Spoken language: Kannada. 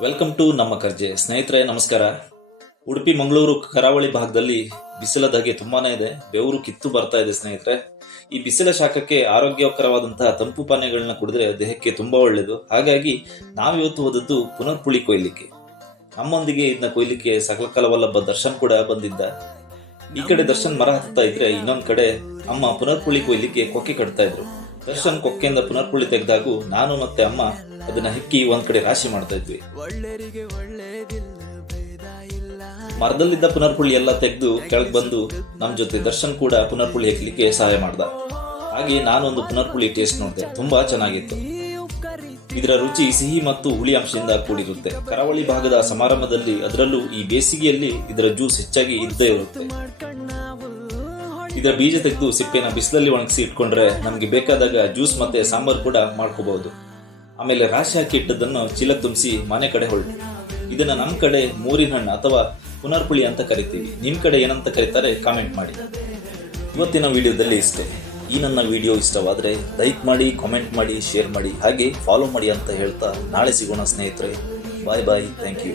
ವೆಲ್ಕಮ್ ಟು ನಮ್ಮ ಕರ್ಜೆ. ಸ್ನೇಹಿತರೆ ನಮಸ್ಕಾರ. ಉಡುಪಿ ಮಂಗಳೂರು ಕರಾವಳಿ ಭಾಗದಲ್ಲಿ ಬಿಸಿಲ ಧಗೆ ತುಂಬಾನೇ ಇದೆ. ಬೆವರು ಕಿತ್ತು ಬರ್ತಾ ಇದೆ ಸ್ನೇಹಿತರೆ. ಈ ಬಿಸಿಲ ಶಾಖಕ್ಕೆ ಆರೋಗ್ಯಕರವಾದಂತಹ ತಂಪು ಪಾನೀಯಗಳನ್ನ ಕುಡಿದ್ರೆ ದೇಹಕ್ಕೆ ತುಂಬಾ ಒಳ್ಳೆಯದು. ಹಾಗಾಗಿ ನಾವಿವತ್ತು ಹೋದದ್ದು ಪುನರ್ಪುಳಿ ಕೊಯ್ಲಿಕ್ಕೆ. ನಮ್ಮೊಂದಿಗೆ ಇದನ್ನ ಕೊಯ್ಲಿಕ್ಕೆ ಸಕಲಕಲವಲ್ಲಭ ದರ್ಶನ್ ಕೂಡ ಬಂದಿದ್ದ. ಈ ಕಡೆ ದರ್ಶನ್ ಮರ ಹತ್ತಾ ಇದ್ರೆ, ಇನ್ನೊಂದ್ ಕಡೆ ಅಮ್ಮ ಪುನರ್ಪುಳಿ ಕೊಯ್ಲಿಕ್ಕೆ ಕೊಕ್ಕೆ ಕಟ್ತಾ ಇದ್ರು. ದರ್ಶನ್ ಕೊಕ್ಕೆಯಿಂದ ಪುನರ್ಪುಳಿ ತೆಗೆದಾಗೂ ನಾನು ಮತ್ತೆ ಅಮ್ಮ ಅದನ್ನ ಹಿಕ್ಕಿ ಒಂದ್ ಕಡೆ ರಾಶಿ ಮಾಡ್ತಾ ಇದ್ವಿ. ಮರದಲ್ಲಿದ್ದ ಪುನರ್ಪುಳಿ ಎಲ್ಲ ತೆಗೆದು ಕೆಳಗೆ ಬಂದು ನಮ್ ಜೊತೆ ದರ್ಶನ್ ಕೂಡ ಪುನರ್ಪುಳಿ ಹೆಕ್ಲಿಕ್ಕೆ ಸಹಾಯ ಮಾಡ್ದ. ಹಾಗೆ ನಾನೊಂದು ಪುನರ್ಪುಳಿ ಟೇಸ್ಟ್ ನೋಡಿದೆ. ತುಂಬಾ ಚೆನ್ನಾಗಿತ್ತು. ಇದರ ರುಚಿ ಸಿಹಿ ಮತ್ತು ಹುಳಿ ಅಂಶದಿಂದ ಕೂಡಿರುತ್ತೆ. ಕರಾವಳಿ ಭಾಗದ ಸಮಾರಂಭದಲ್ಲಿ, ಅದರಲ್ಲೂ ಈ ಬೇಸಿಗೆಯಲ್ಲಿ ಇದರ ಜ್ಯೂಸ್ ಹೆಚ್ಚಾಗಿ ಇದ್ದೇ ಇರುತ್ತೆ. ಇದರ ಬೀಜ ತೆಗೆದು ಸಿಪ್ಪೆನ ಬಿಸಿಲಲ್ಲಿ ಒಣಗಿಸಿ ಇಟ್ಕೊಂಡ್ರೆ ನಮ್ಗೆ ಬೇಕಾದಾಗ ಜ್ಯೂಸ್ ಮತ್ತೆ ಸಾಂಬಾರ್ ಕೂಡ ಮಾಡ್ಕೋಬಹುದು. ಆಮೇಲೆ ರಾಶಿ ಹಾಕಿ ಇಟ್ಟದನ್ನು ಚೀಲಕ್ಕೆ ತುಂಬಿಸಿ ಮನೆ ಕಡೆ ಹೊರಟು. ಇದನ್ನ ನಮ್ ಕಡೆ ಮೂರಿನ ಹಣ್ಣು ಅಥವಾ ಪುನರ್ಪುಳಿ ಅಂತ ಕರಿತೀವಿ. ನಿಮ್ ಕಡೆ ಏನಂತ ಕರೀತಾರೆ ಕಾಮೆಂಟ್ ಮಾಡಿ. ಇವತ್ತಿನ ವಿಡಿಯೋದಲ್ಲಿ ಇಷ್ಟೇ. ಈ ನನ್ನ ವಿಡಿಯೋ ಇಷ್ಟವಾದರೆ ಲೈಕ್ ಮಾಡಿ, ಕಾಮೆಂಟ್ ಮಾಡಿ, ಶೇರ್ ಮಾಡಿ, ಹಾಗೆ ಫಾಲೋ ಮಾಡಿ ಅಂತ ಹೇಳ್ತಾ ನಾಳೆ ಸಿಗೋಣ ಸ್ನೇಹಿತರೆ. Bye bye. Thank you.